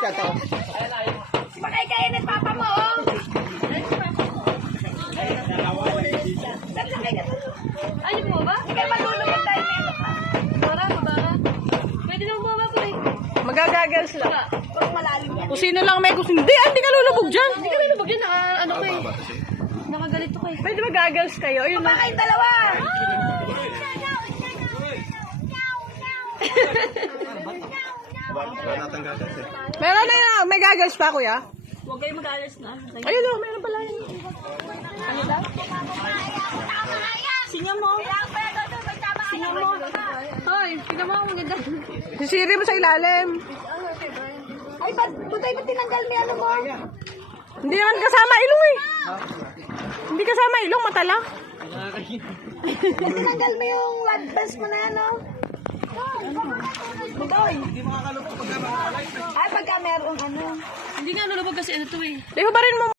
Bakay kayo ng papa mo, oh. Ay, mo ba? Ikaw malulunod tayo meron ka. Para, baka. Pwede na bumaba po eh. Magagagals lang. Pag malalim yan. Kung sino lang may gusto. Hindi, hindi ka lulubog dyan. Hindi kami lubog yun, ano ko eh. Nakagalito ko eh. Pwede magagals kayo. Yun Baka na. kayong dalawa. Meron na yun. May gagals pa, kuya. Huwag kayo mag-alas na. Ayun o, meron pala yun. Ano daw? Sinyo mo. Sinyo mo. Hoy, tingnan mo, maganda. Sisiri mo sa ilalim. Ay, ba't tinanggal mo ano mo? Hindi naman kasama ilong eh. Hindi kasama ilong, matala. Tinanggal mo yung lad best mo na yan, oh. Budoy. Ay, pagka merong ano. Hindi nga nalubog kasi ano to eh. Di ba rin mo